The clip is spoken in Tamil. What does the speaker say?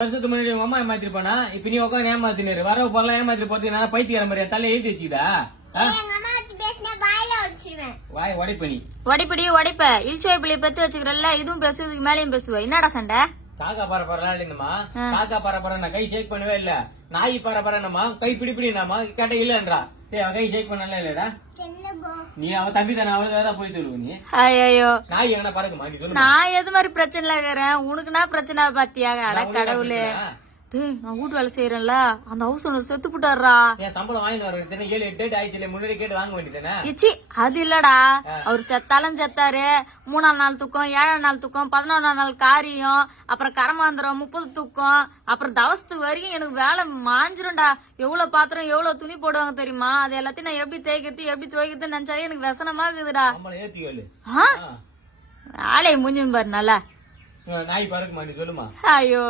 வருஷத்துக்கு முன்னாடி உங்க அம்மா ஏமாத்திருப்பானா இப்ப நீ உட்காந்து ஏமாத்தினாரு வரவு போல ஏமாத்திட்டு போறதுக்கு நல்லா பைத்தியார மாதிரி தலை எழுதி வச்சுதா வாய் உடைப்ப நீ உடைப்ப இல்சோய் பிள்ளை பத்து வச்சுக்கிறல்ல இதுவும் பேசுறதுக்கு மேலயும் பேசுவ என்னடா சண்டை காக்கா பரப்பரா இல்லைங்கம்மா காக்கா பரப்பர நான் கை ஷேக் பண்ணவே இல்ல நாய் பரப்பரமா கை பிடிப்பிடினாமா கேட்ட இல்லன்றா கை ஷேக் பண்ணல இல்லடா நீ அவ தம்பி தானே அவளுதான் போய் சொல்லுவ நீ ஐயோ நாய் எங்கன்னா பறக்குமா நீ சொல்லு நான் எது மாதிரி பிரச்சனை இருக்கிறேன் உனக்குனா பிரச்சனை பாத்தியா அட கடவுளே டேய் நான் வீட்டு வேலை செய்யறேன்ல அந்த ஹவுஸ் ஓனர் செத்து போட்டாரா என் சம்பளம் வாங்கி வர 7-8 டேட் ஆயிடுச்சு முன்னாடி கேட்டு வாங்க வேண்டியதானே இச்சி அது இல்லடா அவர் செத்தாலும் செத்தாரு 3ஆம் நாள் தூக்கம் 7ஆம் நாள் தூக்கம் 11ஆம் நாள் காரியம் அப்புறம் கரமாந்திரம் 30 தூக்கம் அப்புறம் தவசத்துக்கு வரைக்கும் எனக்கு வேலை மாஞ்சிரும்டா எவ்வளவு பாத்திரம் எவ்வளவு துணி போடுவாங்க தெரியுமா அது எல்லாத்தையும் நான் எப்படி தேய்க்கிறது எப்படி துவைக்கிறது நினைச்சாலே எனக்கு व्यसனமா இருக்குதுடா ஆளை முடிஞ்சு பாரு நல்லா நாய் பறக்குமா நீ சொல்லுமா ஐயோ